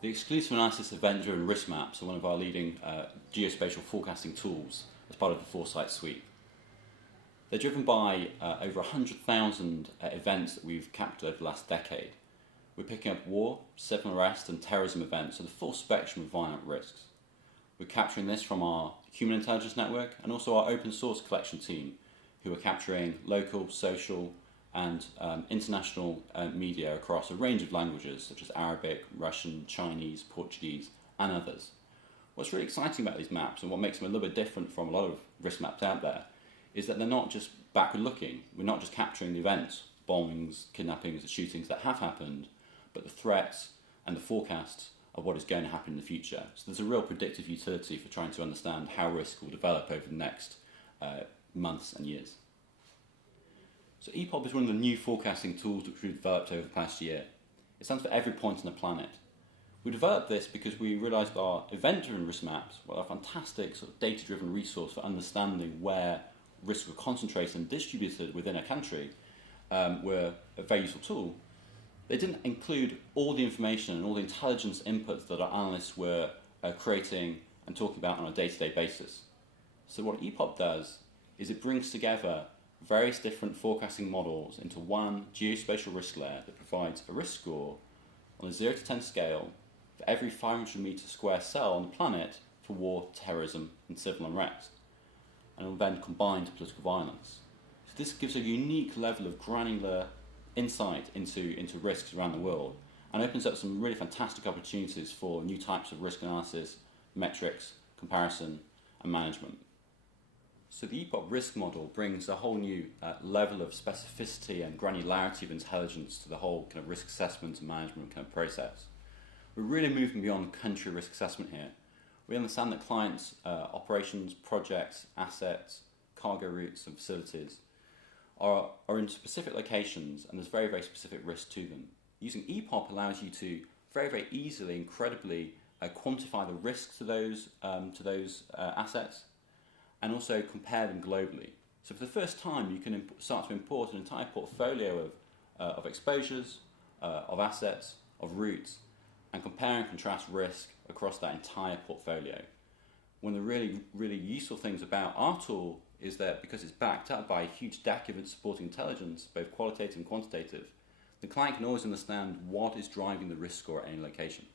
The exclusive analysis event-driven risk maps are one of our leading geospatial forecasting tools as part of the Foresight suite. They're driven by over 100,000 events that we've captured over the last decade. We're picking up war, civil unrest and terrorism events, so the full spectrum of violent risks. We're capturing this from our human intelligence network and also our open source collection team, who are capturing local, social and international media across a range of languages such as Arabic, Russian, Chinese, Portuguese and others. What's really exciting about these maps and what makes them a little bit different from a lot of risk maps out there is that they're not just backward looking. We're not just capturing the events, bombings, kidnappings, shootings that have happened, but the threats and the forecasts of what is going to happen in the future. So there's a real predictive utility for trying to understand how risk will develop over the next months and years. So EPOB is one of the new forecasting tools which we've developed over the past year. It stands for every point on the planet. We developed this because we realised our event-driven risk maps were a fantastic sort of data-driven resource for understanding where risks were concentrated and distributed within a country, were a very useful tool. They didn't include all the information and all the intelligence inputs that our analysts were creating and talking about on a day-to-day basis. So what EPOB does is it brings together various different forecasting models into one geospatial risk layer that provides a risk score on a 0 to 10 scale for every 500 metre square cell on the planet for war, terrorism and civil unrest, and will then combine to political violence. So this gives a unique level of granular insight into risks around the world and opens up some really fantastic opportunities for new types of risk analysis, metrics, comparison and management. So the EPOB risk model brings a whole new level of specificity and granularity of intelligence to the whole kind of risk assessment and management kind of process. We're really moving beyond country risk assessment here. We understand that clients' operations, projects, assets, cargo routes and facilities are in specific locations and there's very, very specific risk to them. Using EPOB allows you to very, very easily, incredibly quantify the risk to those assets and also compare them globally. So for the first time you can start to import an entire portfolio of exposures, of assets, of routes, and compare and contrast risk across that entire portfolio. One of the really, really useful things about our tool is that because it's backed up by a huge stack of supporting intelligence, both qualitative and quantitative, the client can always understand what is driving the risk score at any location.